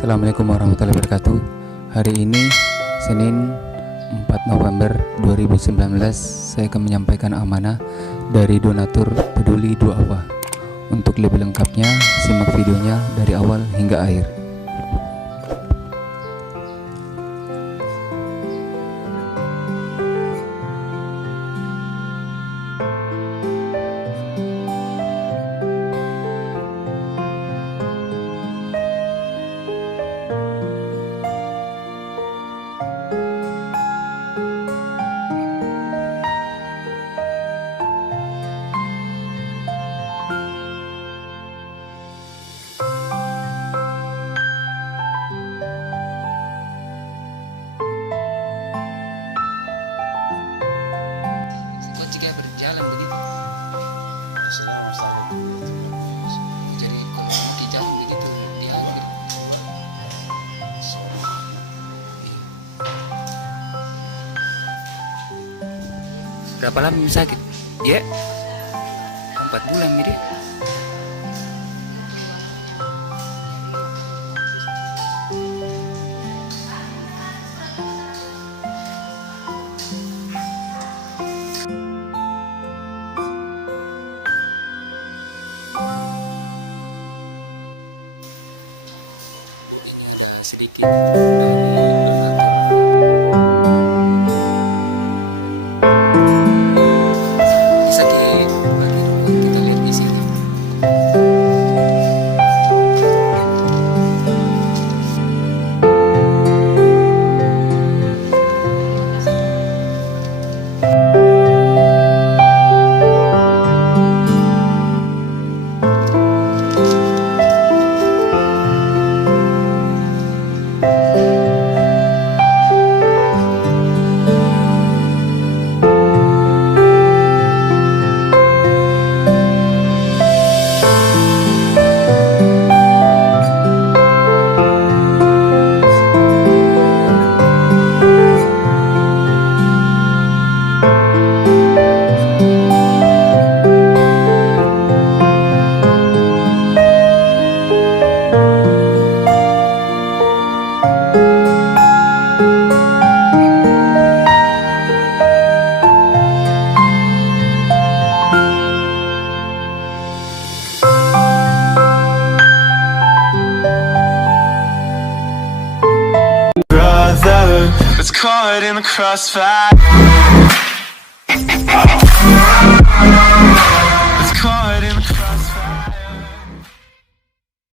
Assalamualaikum warahmatullahi wabarakatuh. Hari ini Senin 4 November 2019, saya akan menyampaikan amanah dari donatur Peduli Duafa. Untuk lebih lengkapnya, simak videonya dari awal hingga akhir. Berapa lama sakit? Ya, 4 bulan ini. Ini ada sedikit It's caught in the crossfire.